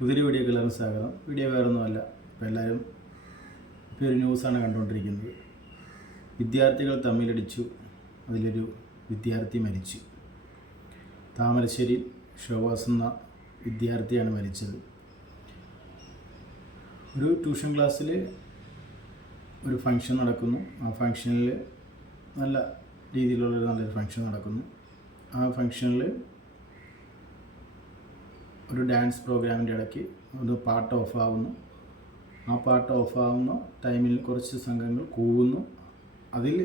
പുതിയൊരു വീഡിയോ എല്ലാവരും സ്വാഗതം. വീഡിയോ വേറെ ഒന്നുമല്ല ഇപ്പോൾ എല്ലാവരും ഇപ്പോൾ ഒരു ന്യൂസാണ് കണ്ടുകൊണ്ടിരിക്കുന്നത്. വിദ്യാർത്ഥികൾ തമ്മിലടിച്ചു. അതിലൊരു വിദ്യാർത്ഥി മരിച്ചു. താമരശ്ശേരി ഷോവാസ് എന്ന വിദ്യാർത്ഥിയാണ് മരിച്ചത്. ഒരു ട്യൂഷൻ ക്ലാസ്സിൽ ഒരു ഫങ്ഷൻ നടക്കുന്നു. ആ ഫങ്ഷനിൽ നല്ല രീതിയിലുള്ളൊരു നല്ലൊരു ഫങ്ഷൻ നടക്കുന്നു. ആ ഫംഗ്ഷനിൽ ഒരു ഡാൻസ് പ്രോഗ്രാമിന്റെ ഇടയ്ക്ക് ഒരു പാട്ട് ഓഫാവുന്നു ആ പാട്ട് ഓഫാവുന്ന ടൈമിൽ കുറച്ച് സംഘങ്ങൾ കൂവുന്നു. അതിൽ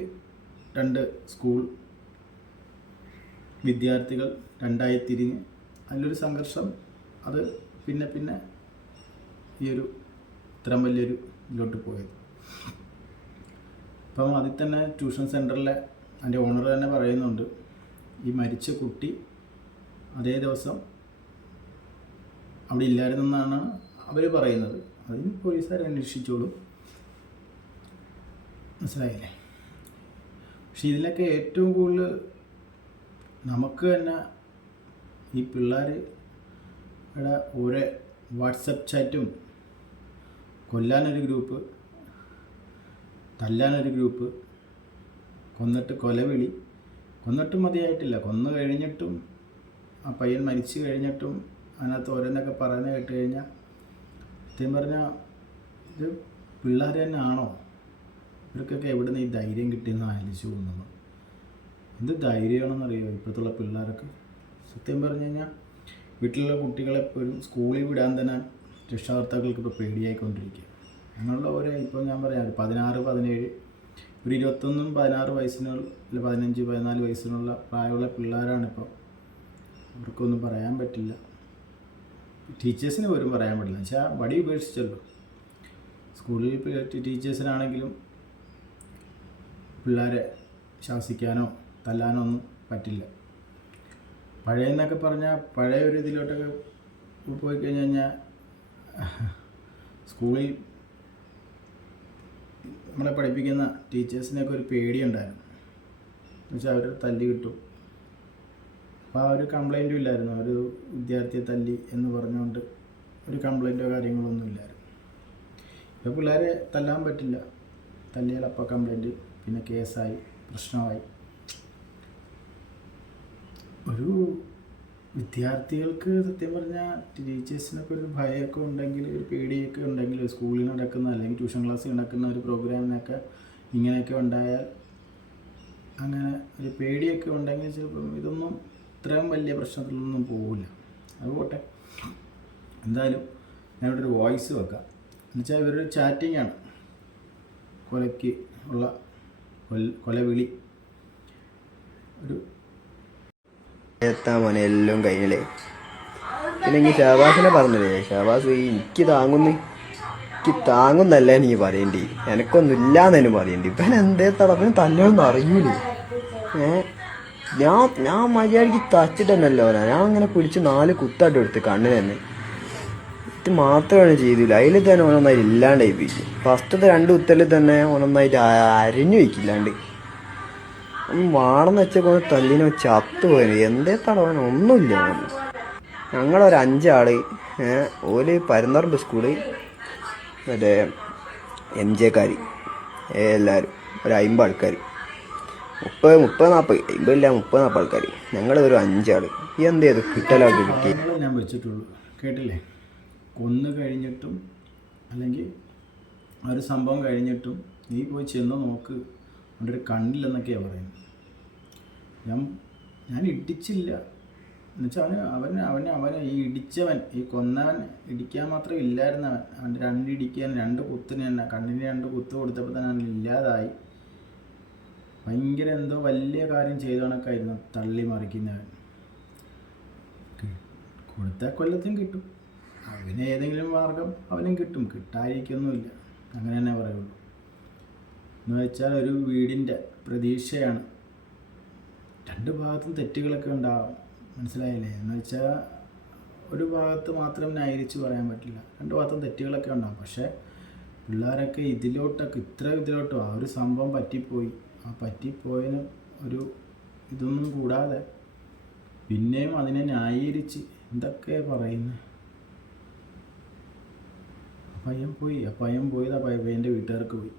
രണ്ട് സ്കൂൾ വിദ്യാർത്ഥികൾ രണ്ടായി തിരിഞ്ഞ് അതിലൊരു സംഘർഷം അത് പിന്നെ പിന്നെ ഈ ഒരു ഇത്രയും വലിയൊരു ഇതിലോട്ട് പോയത്. അപ്പം അതിൽ തന്നെ ട്യൂഷൻ സെന്ററിലെ അതിന്റെ ഓണർ തന്നെ പറയുന്നുണ്ട് ഈ മരിച്ച കുട്ടി അതേ ദിവസം അവിടെ ഇല്ലായിരുന്നെന്നാണ് അവർ പറയുന്നത്. അതിന് പോലീസുകാർ അന്വേഷിച്ചോളും. മനസ്സിലായില്ലേ? പക്ഷെ ഇതിലൊക്കെ ഏറ്റവും കൂടുതൽ നമുക്ക് തന്നെ ഈ പിള്ളേർ ഇവിടെ ഓരോ വാട്സപ്പ് ചാറ്റും കൊല്ലാനൊരു ഗ്രൂപ്പ് തല്ലാനൊരു ഗ്രൂപ്പ് കൊന്നിട്ട് കൊലവിളി കൊന്നിട്ടും മതിയായിട്ടില്ല. കൊന്നു കഴിഞ്ഞിട്ടും ആ പയ്യൻ മരിച്ചു കഴിഞ്ഞിട്ടും അതിനകത്ത് ഓരോന്നൊക്കെ പറയുന്നത് കേട്ട് കഴിഞ്ഞാൽ സത്യം പറഞ്ഞാൽ ഇത് പിള്ളേർ തന്നെ ആണോ? ഇവർക്കൊക്കെ എവിടെ നിന്ന് ഈ ധൈര്യം കിട്ടിയെന്ന് ആലോചിച്ച് പോകുന്നത്. എന്ത് ധൈര്യമാണെന്നറിയോ ഇപ്പോഴത്തുള്ള പിള്ളേർക്ക്? സത്യം പറഞ്ഞു കഴിഞ്ഞാൽ വീട്ടിലുള്ള കുട്ടികളെ ഒരു സ്കൂളിൽ വിടാൻ തന്നെ രക്ഷാകർത്താക്കൾക്ക് ഇപ്പോൾ പേടിയായിക്കൊണ്ടിരിക്കുക ഞങ്ങളുടെ ഓരോ ഇപ്പോൾ ഞാൻ പറയാം ഒരു പതിനാറ് പതിനേഴ് ഒരു ഇരുപത്തൊന്നും പതിനാറ് വയസ്സിനുള്ള പതിനഞ്ച് പതിനാല് വയസ്സിനുള്ള പ്രായമുള്ള പിള്ളേരാണിപ്പോൾ അവർക്കൊന്നും പറയാൻ പറ്റില്ല. ടീച്ചേഴ്സിന് പോലും പറയാൻ പറ്റില്ല. വെച്ചാൽ വടി ഉപേക്ഷിച്ചല്ലോ. സ്കൂളിൽ ടീച്ചേഴ്സിനാണെങ്കിലും പിള്ളേരെ ശാസിക്കാനോ തല്ലാനോ ഒന്നും പറ്റില്ല. പഴയെന്നൊക്കെ പറഞ്ഞാൽ പഴയ ഒരു ഇതിലോട്ടൊക്കെ പോയി കഴിഞ്ഞ് കഴിഞ്ഞാൽ സ്കൂളിൽ നമ്മളെ പഠിപ്പിക്കുന്ന ടീച്ചേഴ്സിനൊക്കെ ഒരു പേടിയുണ്ടായിരുന്നു. എന്നുവെച്ചാൽ അവർ തല്ലി കിട്ടും അപ്പോൾ ആ ഒരു കംപ്ലൈന്റും ഇല്ലായിരുന്നു. ഒരു വിദ്യാർത്ഥിയെ തല്ലി എന്ന് പറഞ്ഞുകൊണ്ട് ഒരു കംപ്ലൈന്റോ കാര്യങ്ങളോ ഒന്നും ഇല്ലായിരുന്നു. ഇപ്പോൾ പിള്ളേരെ തല്ലാൻ പറ്റില്ല. തല്ലിയാൽ അപ്പോൾ കംപ്ലൈന്റ് പിന്നെ കേസായി പ്രശ്നമായി. ഒരു വിദ്യാർത്ഥികൾക്ക് സത്യം പറഞ്ഞാൽ ടീച്ചേഴ്സിനൊക്കെ ഒരു ഭയമൊക്കെ ഉണ്ടെങ്കിൽ ഒരു പേടിയൊക്കെ ഉണ്ടെങ്കിൽ സ്കൂളിൽ നടക്കുന്ന അല്ലെങ്കിൽ ട്യൂഷൻ ക്ലാസ്സിൽ നടക്കുന്ന ഒരു പ്രോഗ്രാമിനൊക്കെ ഇങ്ങനെയൊക്കെ ഉണ്ടായാൽ അങ്ങനെ ഒരു പേടിയൊക്കെ ഉണ്ടെങ്കിൽ ചിലപ്പം ഇതൊന്നും ഇത്രയും വലിയ പ്രശ്നത്തിലൊന്നും പോകില്ല അത് പോട്ടെ. എന്തായാലും ഞാനിവിടെ ഒരു വോയിസ് വെക്കാം. എന്നുവെച്ചാൽ ഇവരൊരു ചാറ്റിംഗ് ആണ് കൊലയ്ക്ക് ഉള്ള കൊല കൊലവിളി. ഒരു എത്താ മോനെ എല്ലാം കഴിഞ്ഞില്ലേ? പിന്നെ എനിക്ക് ഷാബാസിനെ പറഞ്ഞില്ലേ? ഷാബാസ് എനിക്ക് താങ്ങുന്നു എനിക്ക് താങ്ങുന്നല്ല എനിക്ക് പറയേണ്ടി. എനക്കൊന്നും ഇല്ലാന്ന് പറയേണ്ടി. ഇവൻ എന്തേ തടപ്പിന് ഒന്നും അറിയൂലേ? ഏ? ഞാൻ ഞാൻ മര്യാദയ്ക്ക് തച്ചിട്ട് തന്നെയല്ലോ ഞാൻ അങ്ങനെ പിടിച്ച് നാല് കുത്തായിട്ട് എടുത്ത് കണ്ണിന് തന്നെ. ഇത് മാത്രമാണ് ചെയ്തില്ല. അതിൽ തന്നെ ഓനൊന്നായി ഇല്ലാണ്ടായി ഏൽപ്പിച്ചു ഫസ്റ്റത്തെ രണ്ട് കുത്തലിൽ തന്നെ ഓനൊന്നായിട്ട് അരിഞ്ഞു വയ്ക്കില്ലാണ്ട് വാണെന്ന് വെച്ചപ്പോൾ തല്ലിനെ ചത്തു പോയത് എന്തേ തടവാൻ ഒന്നുമില്ല. ഞങ്ങളൊരു ഏഹ് ഓൽ പരുന്നറമ്പ് സ്കൂൾ മറ്റേ എം ജെക്കാർ എല്ലാവരും ഒരു അമ്പത് ആൾക്കാർ മുപ്പത് മുപ്പത് നാൽപ്പത് അമ്പതില്ല മുപ്പത് നാൽപ്പത് ആൾക്കാർ ഞങ്ങൾ ഒരു അഞ്ചാൾ. ഈ എന്തേ ഇത് കിട്ടലാക്കി കിട്ടി. ഞാൻ വെച്ചിട്ടുള്ളൂ കേട്ടില്ലേ? കൊന്ന് കഴിഞ്ഞിട്ടും അല്ലെങ്കിൽ ആ ഒരു സംഭവം കഴിഞ്ഞിട്ടും നീ പോയി ചെന്ന് നോക്ക്. അവിടെ ഒരു കണ്ടില്ലെന്നൊക്കെയാണ് പറയുന്നത്. ഞാൻ ഞാൻ ഇടിച്ചില്ല. എന്നുവെച്ചാൽ അവന് അവന് അവന് അവന് ഈ ഇടിച്ചവൻ ഈ കൊന്നവൻ ഇടിക്കാൻ മാത്രം ഇല്ലായിരുന്നവൻ. അവന്റെ രണ്ട് ഇടിക്കാൻ രണ്ട് കുത്തിന് തന്നെ കണ്ണിന് രണ്ട് കുത്ത് കൊടുത്തപ്പോൾ തന്നെ അവൻ ഇല്ലാതായി ഭയങ്കര എന്തോ വലിയ കാര്യം ചെയ്ത കണക്കായിരുന്നു തള്ളി മറിക്കുന്നവൻ കൊടുത്ത കൊല്ലത്തും കിട്ടും. അവന് ഏതെങ്കിലും മാർഗം അവനും കിട്ടും. കിട്ടാതിരിക്കൊന്നുമില്ല. അങ്ങനെ തന്നെ പറയുള്ളൂ. എന്ന് വെച്ചാൽ ഒരു വീടിന്റെ പ്രതീക്ഷയാണ്. രണ്ട് ഭാഗത്തും തെറ്റുകളൊക്കെ ഉണ്ടാവും. മനസ്സിലായില്ലേ? എന്ന് വെച്ചാൽ ഒരു ഭാഗത്ത് മാത്രം ന്യായീകരിച്ച് പറയാൻ പറ്റില്ല. രണ്ട് ഭാഗത്തും തെറ്റുകളൊക്കെ ഉണ്ടാവും. പക്ഷേ പിള്ളേരൊക്കെ ഇതിലോട്ടൊക്കെ ഇത്ര ഇതിലോട്ടോ ആ ഒരു സംഭവം പറ്റിപ്പോയി. ആ പറ്റിപ്പോയതിന് ഒരു ഇതൊന്നും കൂടാതെ പിന്നെയും അതിനെ ന്യായീകരിച്ച് എന്തൊക്കെ പറയുന്നത് പയ്യൻ പോയി. ആ പയ്യൻ പോയത് ആ പയ്യ പയ്യന്റെ വീട്ടുകാർക്ക് പോയി.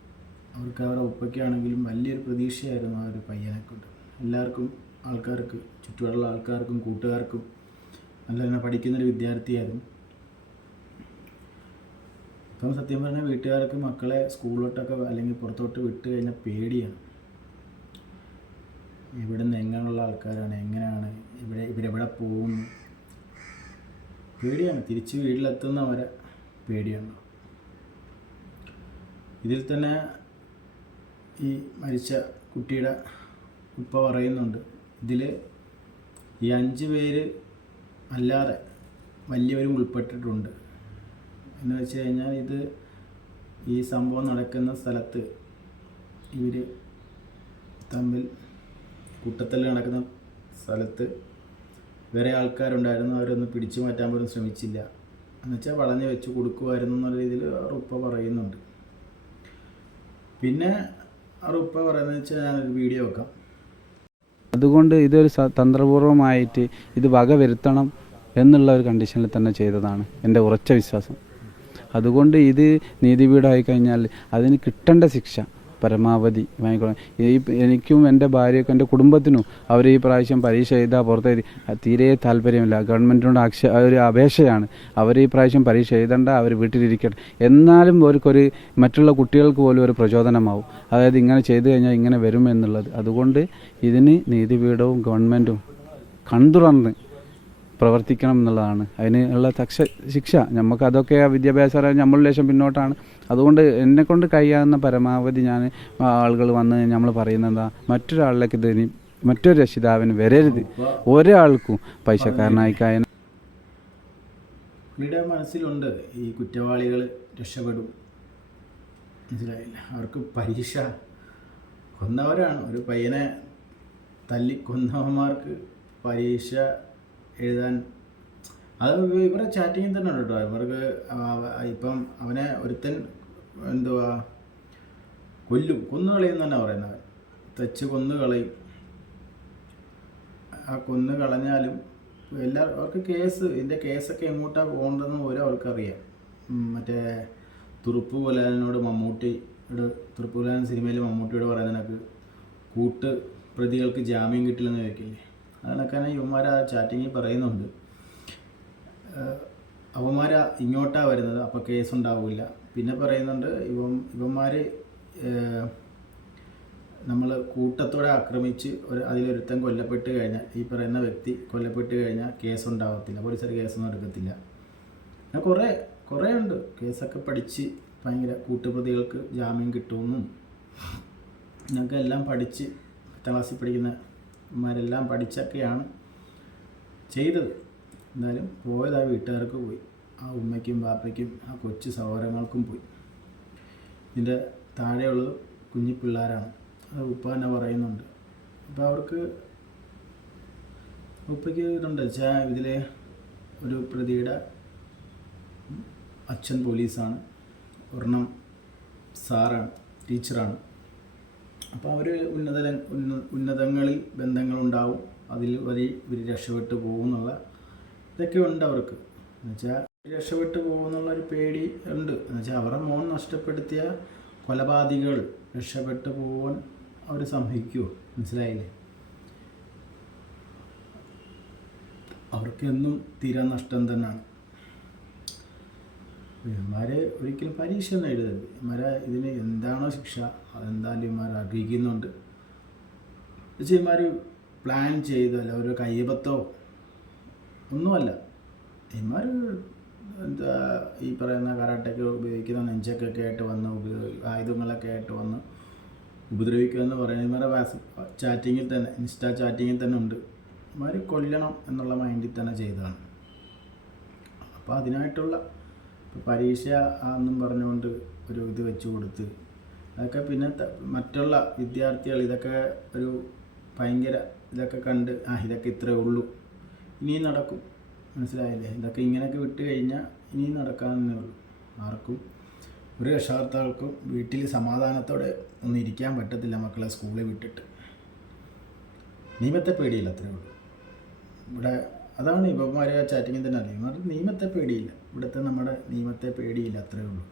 അവർക്ക് അവരുടെ ഉപ്പയ്ക്കാണെങ്കിലും വലിയൊരു പ്രതീക്ഷയായിരുന്നു ആ ഒരു പയ്യനെ കൊണ്ട്. എല്ലാവർക്കും ആൾക്കാർക്ക് ചുറ്റുപാടുള്ള ആൾക്കാർക്കും കൂട്ടുകാർക്കും നല്ല തന്നെ പഠിക്കുന്നൊരു വിദ്യാർത്ഥിയായിരുന്നു. ഇപ്പം സത്യം പറഞ്ഞാൽ വീട്ടുകാർക്ക് മക്കളെ സ്കൂളിലോട്ടൊക്കെ അല്ലെങ്കിൽ പുറത്തോട്ട് വിട്ട് കഴിഞ്ഞാൽ പേടിയാണ്. ഇവിടെ നിന്ന് എങ്ങനെയുള്ള ആൾക്കാരാണ് എങ്ങനെയാണ് ഇവിടെ ഇവരെവിടെ പോകുന്നു പേടിയാണ്. തിരിച്ച് വീട്ടിലെത്തുന്നവരെ പേടിയാണ്. ഇതിൽ തന്നെ ഈ മരിച്ച കുട്ടിയുടെ ഉപ്പ പറയുന്നുണ്ട് ഇതിൽ ഈ അഞ്ച് പേര് അല്ലാതെ വലിയവരും ഉൾപ്പെട്ടിട്ടുണ്ട്. എന്ന് വെച്ച് കഴിഞ്ഞാൽ ഇത് ഈ സംഭവം നടക്കുന്ന സ്ഥലത്ത് ഇവർ തമ്മിൽ കൂട്ടത്തല്ല് നടക്കുന്ന സ്ഥലത്ത് വേറെ ആൾക്കാരുണ്ടായിരുന്നു അവരൊന്ന് പിടിച്ചു മാറ്റാൻ പോലും ശ്രമിച്ചില്ല. എന്നുവെച്ചാൽ വളഞ്ഞു വെച്ച് കൊടുക്കുമായിരുന്നു എന്നുള്ള രീതിയിൽ റുപ്പ പറയുന്നുണ്ട്. പിന്നെ റുപ്പ പറയുന്നത് വെച്ചാൽ ഞാനൊരു വീഡിയോ വെക്കാം. അതുകൊണ്ട് ഇതൊരു തന്ത്രപൂർവമായിട്ട് ഇത് ഇത് വകവരുത്തണം എന്നുള്ള ഒരു കണ്ടീഷനിൽ തന്നെ ചെയ്തതാണ് എന്റെ ഉറച്ച വിശ്വാസം. അതുകൊണ്ട് ഇത് നീതിപീഠമായി കഴിഞ്ഞാൽ അതിന് കിട്ടേണ്ട ശിക്ഷ പരമാവധി വാങ്ങിക്കണം ഈ എനിക്കും എന്റെ ഭാര്യക്കും എന്റെ കുടുംബത്തിനും അവർ ഈ പ്രാവശ്യം പരീക്ഷ എഴുതാൻ പുറത്തേക്ക് തീരെ താല്പര്യമില്ല. ഗവൺമെന്റിനോട് അക്ഷ ഒരു അപേക്ഷയാണ്. അവർ ഈ പ്രാവശ്യം പരീക്ഷ എഴുതണ്ട അവർ വീട്ടിലിരിക്കട്ടെ. എന്നാലും അവർക്കൊരു മറ്റുള്ള കുട്ടികൾക്ക് പോലും ഒരു പ്രചോദനമാവും. അതായത് ഇങ്ങനെ ചെയ്തു കഴിഞ്ഞാൽ ഇങ്ങനെ വരും എന്നുള്ളത്. അതുകൊണ്ട് ഇതിന് നീതിപീഠവും ഗവൺമെന്റും കൺതുറന്ന് പ്രവർത്തിക്കണം എന്നുള്ളതാണ്. അതിനുള്ള തക്ഷ ശിക്ഷ. നമുക്ക് അതൊക്കെ വിദ്യാഭ്യാസ നമ്മൾ ലേശം പിന്നോട്ടാണ്. അതുകൊണ്ട് എന്നെ കൊണ്ട് കഴിയാവുന്ന പരമാവധി ഞാൻ ആളുകൾ വന്ന് നമ്മൾ പറയുന്നത് മറ്റൊരാളിലേക്ക് ഇത് ഇനി മറ്റൊരു രക്ഷിതാവിന് വരരുത്. ഒരാൾക്കും പൈസക്കാരനായി കായ പുള്ളിയുടെ മനസ്സിലുണ്ട്. ഈ കുറ്റവാളികൾ രക്ഷപ്പെടും. മനസ്സിലായില്ല? അവർക്ക് പരീക്ഷ കൊന്നവരാണ്. ഒരു പയ്യനെ തല്ലി കൊന്നവന്മാർക്ക് പരീക്ഷ എഴുതാൻ. അത് ഇവരുടെ ചാറ്റിങ്ങിൽ തന്നെ ഉണ്ട് കേട്ടോ ഇവർക്ക് ഇപ്പം അവനെ ഒരുത്തൻ എന്തുവാ കൊല്ലും. കൊന്നു കളയും തന്നെ പറയുന്നത്. തെച്ച് കൊന്നു കളയും. ആ കൊന്നു കളഞ്ഞാലും എല്ലാ അവർക്ക് കേസ് ഇതിന്റെ കേസൊക്കെ എങ്ങോട്ടാണ് പോകേണ്ടതെന്ന് പോലും അവർക്കറിയാം. മറ്റേ തുറുപ്പ് കൊലാനോട് മമ്മൂട്ടിയുടെ തുറുപ്പ് കൊലാൻ സിനിമയിൽ മമ്മൂട്ടിയോട് പറയുന്നതിനൊക്കെ കൂട്ട് പ്രതികൾക്ക് ജാമ്യം കിട്ടില്ലെന്ന് ചോദിക്കില്ലേ അതിനൊക്കെ യുവമാർ ആ ചാറ്റിങ്ങിൽ പറയുന്നുണ്ട്. അവന്മാർ ഇങ്ങോട്ടാണ് വരുന്നത് അപ്പോൾ കേസ് ഉണ്ടാവില്ല. പിന്നെ പറയുന്നുണ്ട് ഇവൻ ഇവന്മാർ നമ്മൾ കൂട്ടത്തോടെ ആക്രമിച്ച് ഒരു അതിലൊരുത്തൻ കൊല്ലപ്പെട്ട് കഴിഞ്ഞാൽ ഈ പറയുന്ന വ്യക്തി കൊല്ലപ്പെട്ട് കഴിഞ്ഞാൽ കേസ് ഉണ്ടാവത്തില്ല പോലീസുകാർ കേസൊന്നും എടുക്കത്തില്ല. അങ്ങനെ കുറേ കുറേ ഉണ്ട്. കേസൊക്കെ പഠിച്ച് ഭയങ്കര കൂട്ടുപ്രതികൾക്ക് ജാമ്യം കിട്ടുമെന്നും ഞങ്ങൾക്ക് എല്ലാം പഠിച്ച് പത്താം ക്ലാസ്സിൽ പഠിക്കുന്നമാരെല്ലാം പഠിച്ചൊക്കെയാണ് ചെയ്തത്. എന്തായാലും പോയത് ആ വീട്ടുകാർക്ക് പോയി. ആ ഉമ്മയ്ക്കും ബാപ്പയ്ക്കും ആ കൊച്ചു സഹോദരങ്ങൾക്കും പോയി. ഇതിന്റെ താഴെയുള്ളത് കുഞ്ഞു പിള്ളേരാണ്. അത് ഉപ്പ തന്നെ പറയുന്നുണ്ട്. അപ്പോൾ അവർക്ക് ഉപ്പയ്ക്ക് ഇതുണ്ട്. വെച്ചാൽ ഇതിലെ ഒരു പ്രതിയുടെ അച്ഛൻ പോലീസാണ്. ഒരെണ്ണം സാറാണ് ടീച്ചറാണ്. അപ്പോൾ അവർ ഉന്നത ഉന്ന ഉന്നതങ്ങളിൽ ബന്ധങ്ങളുണ്ടാവും. അതിൽ വരി ഇവർ രക്ഷപ്പെട്ടു പോകും എന്നുള്ള ഇതൊക്കെ ഉണ്ട് അവർക്ക്. എന്നുവെച്ചാൽ രക്ഷപ്പെട്ടു പോകുന്നുള്ള ഒരു പേടി ഉണ്ട്. എന്നുവെച്ചാൽ അവരുടെ മോൻ നഷ്ടപ്പെടുത്തിയ കൊലപാതകൾ രക്ഷപ്പെട്ടു പോകാൻ അവർ സംഭവിക്കുമോ മനസ്സിലായില്ലേ? അവർക്കെന്നും തീരാ നഷ്ടം തന്നെയാണ് ഇവന്മാരെ ഒരിക്കലും പരീക്ഷ ഒന്നും എഴുതരുത്. ഇവന്മാരെ ഇതിന് എന്താണോ ശിക്ഷ അതെന്തായാലും ഇവന്മാർ ആഗ്രഹിക്കുന്നുണ്ട്. പക്ഷേ ഇവന്മാർ പ്ലാൻ ചെയ്തോ അല്ല ഒരു കയ്യബത്തോ ഒന്നുമല്ല. ഇവന്മാർ എന്താ ഈ പറയുന്ന കരാട്ടയ്ക്ക് ഉപയോഗിക്കുന്ന നെഞ്ചൊക്കെ ആയിട്ട് വന്ന് ആയുധങ്ങളൊക്കെ ആയിട്ട് വന്ന് ഉപദ്രവിക്കുക എന്ന് പറയുന്നത് ഇവരുടെ വാസ് ചാറ്റിങ്ങിൽ തന്നെ ഇൻസ്റ്റാ ചാറ്റിങ്ങിൽ തന്നെ ഉണ്ട്. ഇവന്മാർ കൊല്ലണം എന്നുള്ള മൈൻഡിൽ തന്നെ ചെയ്തതാണ്. അപ്പോൾ അതിനായിട്ടുള്ള പരീക്ഷ ആണെന്നും പറഞ്ഞുകൊണ്ട് ഒരു ഇത് വെച്ചു കൊടുത്ത്. അതൊക്കെ പിന്നെ മറ്റുള്ള വിദ്യാർത്ഥികൾ ഇതൊക്കെ ഒരു ഭയങ്കര ഇതൊക്കെ കണ്ട് ആ ഇതൊക്കെ ഇത്രേ ഉള്ളൂ. ഇനിയും നടക്കും. മനസ്സിലായില്ലേ? ഇതൊക്കെ ഇങ്ങനെയൊക്കെ വിട്ട് കഴിഞ്ഞാൽ ഇനിയും നടക്കാമെന്നേ ഉള്ളൂ. ആർക്കും ഒരു രക്ഷകർത്താക്കൾക്കും വീട്ടിൽ സമാധാനത്തോടെ ഒന്നും ഇരിക്കാൻ പറ്റത്തില്ല മക്കളെ സ്കൂളിൽ വിട്ടിട്ട്. നിയമത്തെ പേടിയില്ല അത്രേ ഉള്ളൂ. ഇവിടെ അതാണ് ഇവന്മാരെ ചാറ്റിങ്ങിൽ തന്നെ അറിയാം നിയമത്തെ പേടിയില്ല. ഇവിടുത്തെ നമ്മുടെ നിയമത്തെ പേടിയില്ല അത്രേ ഉള്ളൂ.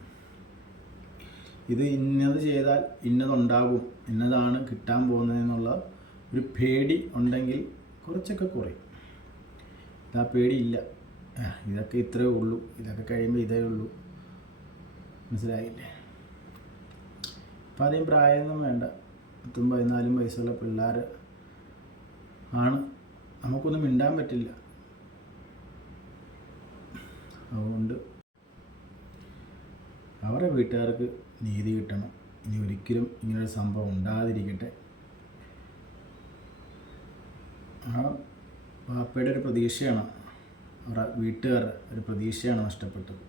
ഇത് ഇന്നത് ചെയ്താൽ ഇന്നതുണ്ടാകും. ഇന്നതാണ് കിട്ടാൻ പോകുന്നതെന്നുള്ള ഒരു പേടി ഉണ്ടെങ്കിൽ കുറച്ചൊക്കെ കുറയും. ഇതാ പേടിയില്ല. ഇതൊക്കെ ഇത്രയേ ഉള്ളൂ. ഇതൊക്കെ കഴിയുമ്പോൾ ഇതേ ഉള്ളൂ. മനസ്സിലായില്ലേ? അപ്പം അധികം പ്രായമൊന്നും വേണ്ട. പത്തും പതിനാലും വയസ്സുള്ള പിള്ളേർ ആണ്. നമുക്കൊന്നും മിണ്ടാൻ പറ്റില്ല. അതുകൊണ്ട് അവരുടെ വീട്ടുകാർക്ക് നീതി കിട്ടണം. ഇനി ഒരിക്കലും ഇങ്ങനൊരു സംഭവം ഉണ്ടാകാതിരിക്കട്ടെ. ആ പാപ്പയുടെ ഒരു പ്രതീക്ഷയാണ്. അവരുടെ വീട്ടുകാരുടെ ഒരു പ്രതീക്ഷയാണ് നഷ്ടപ്പെട്ടത്.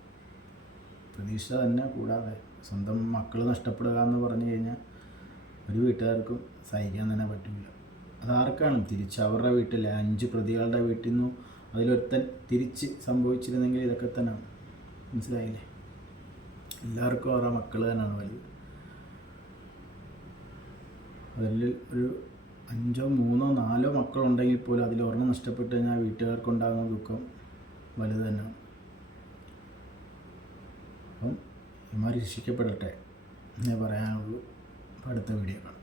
പ്രതീക്ഷ തന്നെ കൂടാതെ സ്വന്തം മക്കൾ നഷ്ടപ്പെടുക എന്ന് പറഞ്ഞു കഴിഞ്ഞാൽ ഒരു വീട്ടുകാർക്കും സഹിക്കാൻ തന്നെ പറ്റില്ല. അതാർക്കാണ് തിരിച്ച് അവരുടെ വീട്ടിലെ അഞ്ച് പ്രതികളുടെ വീട്ടിൽ നിന്നും അതിലൊരുത്തൻ തിരിച്ച് സംഭവിച്ചിരുന്നെങ്കിൽ ഇതൊക്കെ തന്നെയാണ്. മനസ്സിലായില്ലേ? എല്ലാവർക്കും അവരുടെ മക്കൾ തന്നെയാണ് വലുത്. അതിൽ ഒരു അഞ്ചോ മൂന്നോ നാലോ മക്കളുണ്ടെങ്കിൽ പോലും അതിൽ ഒരെണ്ണം നഷ്ടപ്പെട്ട് കഴിഞ്ഞാൽ വീട്ടുകാർക്കുണ്ടാകുന്ന ദുഃഖം വലുത് തന്നെയാണ്. അപ്പം ഇമാർ രക്ഷിക്കപ്പെടട്ടെ എന്നേ പറയാനുള്ളൂ. അടുത്ത വീഡിയോ കാണാം.